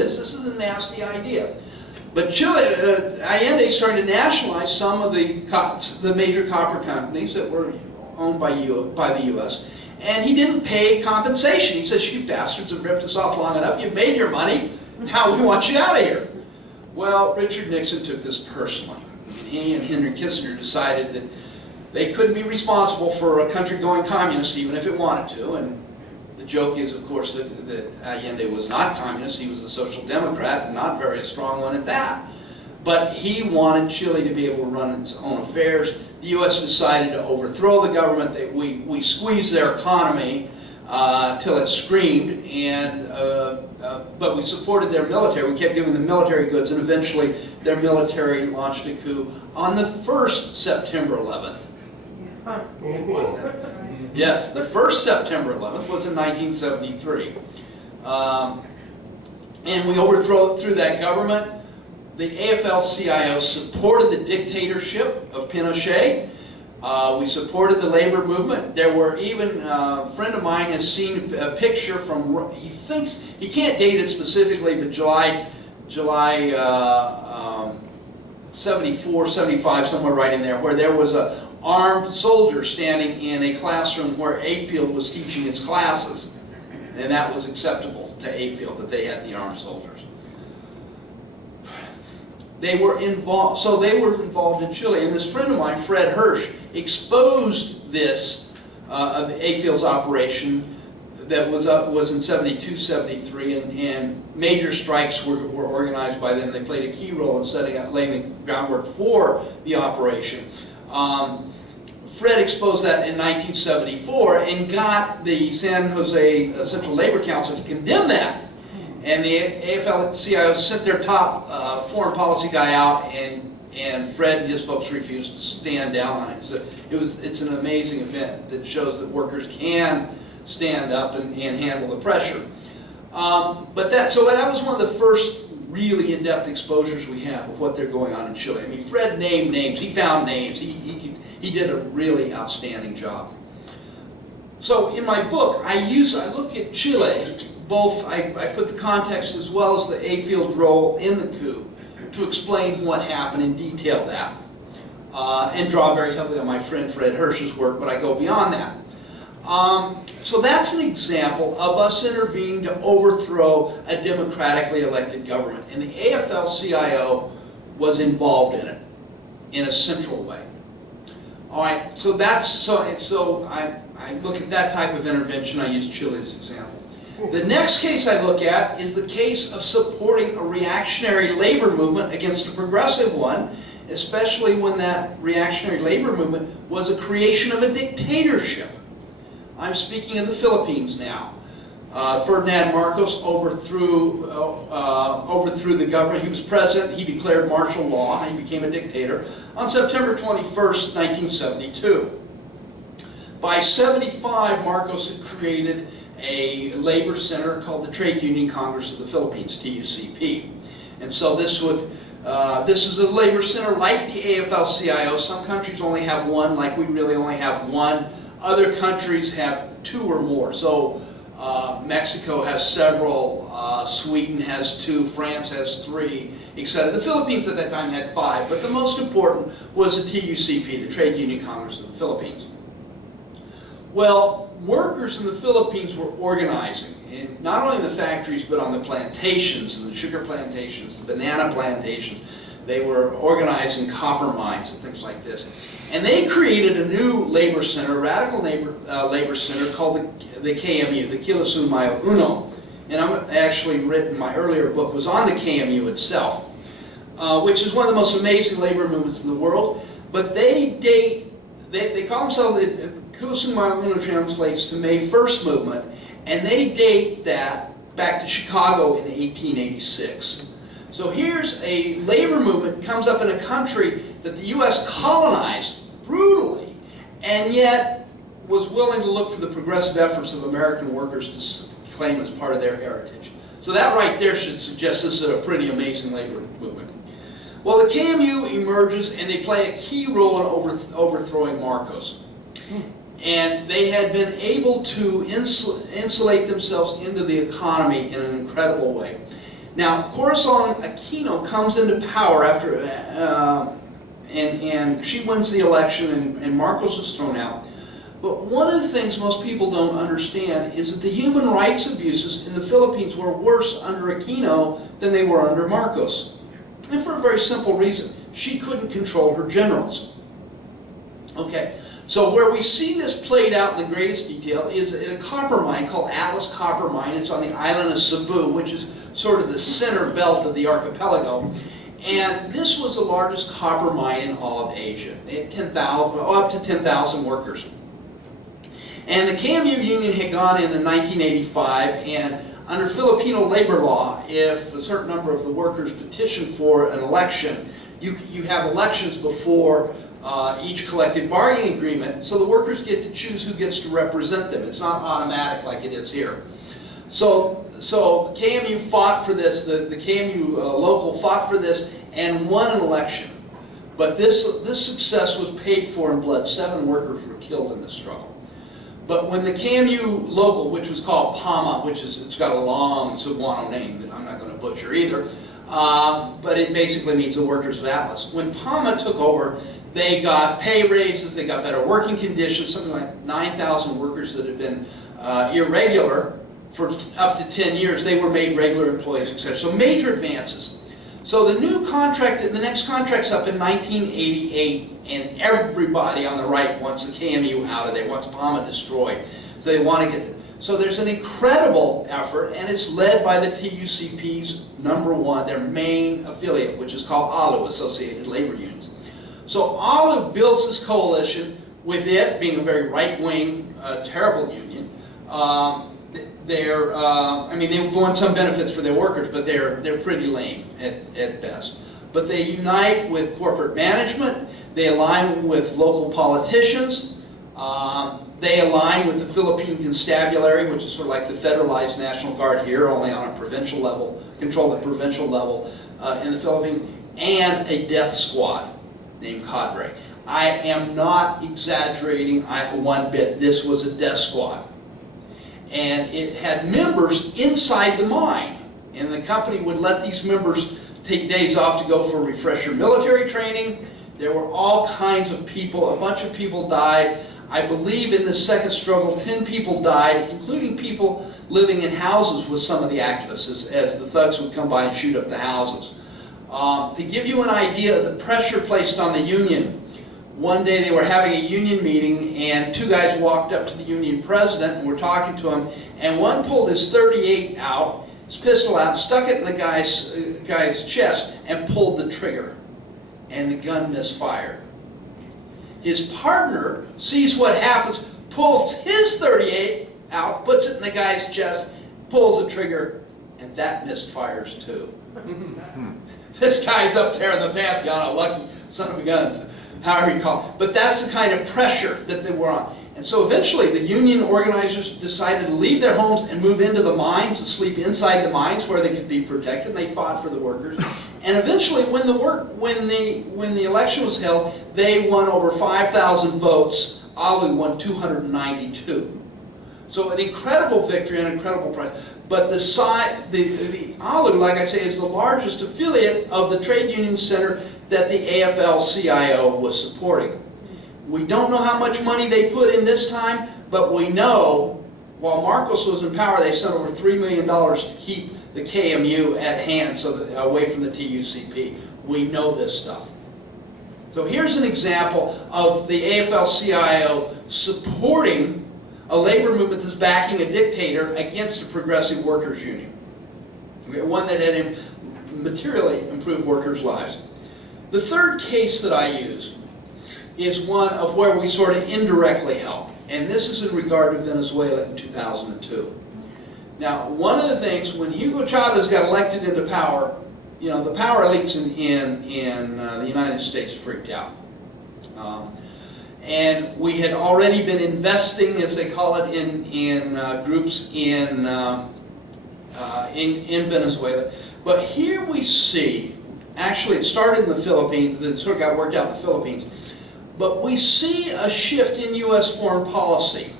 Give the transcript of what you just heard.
this. This is a nasty idea. But Chile, Allende started to nationalize some of the major copper companies that were owned by the U.S. And he didn't pay compensation. He says, "You bastards have ripped us off long enough. You've made your money. Now we want you out of here." Well, Richard Nixon took this personally. And he and Henry Kissinger decided that they couldn't be responsible for a country going communist even if it wanted to. And the joke is, of course, that Allende was not communist. He was a social democrat, and not very strong one at that. But he wanted Chile to be able to run its own affairs. The U.S. decided to overthrow the government. We squeezed their economy till it screamed, but we supported their military. We kept giving them military goods, and eventually their military launched a coup on the 1st September 11th. Yes, the 1st September 11th was in 1973. And we overthrew that government. The AFL-CIO supported the dictatorship of Pinochet. We supported the labor movement. There were even, a friend of mine has seen a picture from, he thinks, he can't date it specifically, but July 74, 75, somewhere right in there, where there was a armed soldier standing in a classroom where A-Field was teaching its classes. And that was acceptable to A-Field, that they had the armed soldiers. They were involved, so they were involved in Chile. And this friend of mine, Fred Hirsch, exposed this, the A-Field's operation that was in 72, 73, and major strikes were organized by them. They played a key role in laying the groundwork for the operation. Fred exposed that in 1974 and got the San Jose Central Labor Council to condemn that. And the AFL-CIO sent their top foreign policy guy out, and Fred and his folks refused to stand down on it. So it's an amazing event that shows that workers can stand up and handle the pressure. So that was one of the first really in-depth exposures we have of what they're going on in Chile. I mean, Fred named names. He found names. He did a really outstanding job. So in my book, I look at Chile. Both, I put the context as well as the A-Field role in the coup to explain what happened and detail that. And draw very heavily on my friend Fred Hirsch's work, but I go beyond that. So that's an example of us intervening to overthrow a democratically elected government. And the AFL-CIO was involved in it in a central way. All right, so I look at that type of intervention. I use Chile as an example. The next case I look at is the case of supporting a reactionary labor movement against a progressive one, especially when that reactionary labor movement was a creation of a dictatorship. I'm speaking of the Philippines now. Ferdinand Marcos overthrew the government. He was president. He declared martial law. He became a dictator on September 21st, 1972. By 75, Marcos had created a labor center called the Trade Union Congress of the Philippines, TUCP. And so this is a labor center like the AFL-CIO. Some countries only have one, like we really only have one. Other countries have two or more. So Mexico has several, Sweden has two, France has three, etc. The Philippines at that time had five, but the most important was the TUCP, the Trade Union Congress of the Philippines. Well, workers in the Philippines were organizing, not only in the factories, but on the plantations, and the sugar plantations, the banana plantations. They were organizing copper mines and things like this. And they created a new labor center, a radical labor center called the KMU, the Kilisumayo Uno. And I'm actually written, my earlier book was on the KMU itself, which is one of the most amazing labor movements in the world. But they call themselves, Kilisumayo Uno translates to May 1st movement, and they date that back to Chicago in 1886. So here's a labor movement comes up in a country that the U.S. colonized brutally, and yet was willing to look for the progressive efforts of American workers to claim as part of their heritage. So that right there should suggest this is a pretty amazing labor movement. Well, the KMU emerges, and they play a key role in overthrowing Marcos. And they had been able to insulate themselves into the economy in an incredible way. Now, Corazon Aquino comes into power after, and she wins the election, and Marcos is thrown out. But one of the things most people don't understand is that the human rights abuses in the Philippines were worse under Aquino than they were under Marcos. And for a very simple reason. She couldn't control her generals. Okay, so where we see this played out in the greatest detail is in a copper mine called Atlas Copper Mine. It's on the island of Cebu, which is sort of the center belt of the archipelago. And this was the largest copper mine in all of Asia. They had 10,000, up to 10,000 workers. And the KMU union had gone in 1985, and under Filipino labor law, if a certain number of the workers petitioned for an election, you have elections before each collective bargaining agreement, so the workers get to choose who gets to represent them. It's not automatic like it is here. So KMU fought for this, the KMU local fought for this and won an election. But this success was paid for in blood. 7 workers were killed in the struggle. But when the KMU local, which was called PAMA, it's got a long Cebuano name that I'm not going to butcher either, but it basically means the workers of Atlas. When PAMA took over, they got pay raises, they got better working conditions, something like 9,000 workers that had been irregular for up to 10 years, they were made regular employees, etc. So major advances. So the new contract, the next contract's up in 1988, and everybody on the right wants the KMU out of there, wants PAMA destroyed. So they want to get so there's an incredible effort, and it's led by the TUCP's #1, their main affiliate, which is called ALU, Associated Labor Unions. So ALU builds this coalition, with it being a very right-wing, terrible union. I mean, they've won some benefits for their workers, but they're pretty lame at best. But they unite with corporate management, they align with local politicians, they align with the Philippine Constabulary, which is sort of like the federalized National Guard here, only on a provincial level, control the provincial level in the Philippines, and a death squad named Cadre. I am not exaggerating one bit. This was a death squad. And it had members inside the mine. And the company would let these members take days off to go for refresher military training. There were all kinds of people. A bunch of people died. I believe in the second struggle, 10 people died, including people living in houses with some of the activists as the thugs would come by and shoot up the houses. To give you an idea of the pressure placed on the union, one day they were having a union meeting, and 2 guys walked up to the union president and were talking to him, and one pulled his .38 out, his pistol out, stuck it in the guy's chest, and pulled the trigger. And the gun misfired. His partner sees what happens, pulls his .38 out, puts it in the guy's chest, pulls the trigger, and that misfires too. This guy's up there in the pantheon, a lucky son of a guns, however you call it. But that's the kind of pressure that they were on. And so eventually the union organizers decided to leave their homes and move into the mines and sleep inside the mines where they could be protected. They fought for the workers. And eventually when the election was held, they won over 5,000 votes. ALU won 292. So an incredible victory, an incredible prize. But the ALU, like I say, is the largest affiliate of the trade union center that the AFL-CIO was supporting. We don't know how much money they put in this time, but we know while Marcos was in power, they sent over $3 million to keep the KMU at hand, so that, away from the TUCP. We know this stuff. So here's an example of the AFL-CIO supporting a labor movement that's backing a dictator against a progressive workers' union. Okay, one that had materially improved workers' lives. The third case that I use is one of where we sort of indirectly help. And this is in regard to Venezuela in 2002. Now, one of the things, when Hugo Chavez got elected into power, you know, the power elites in the United States freaked out. And we had already been investing, as they call it, in groups in Venezuela. But here we see, actually it started in the Philippines, it sort of got worked out in the Philippines, but we see a shift in U.S. foreign policy.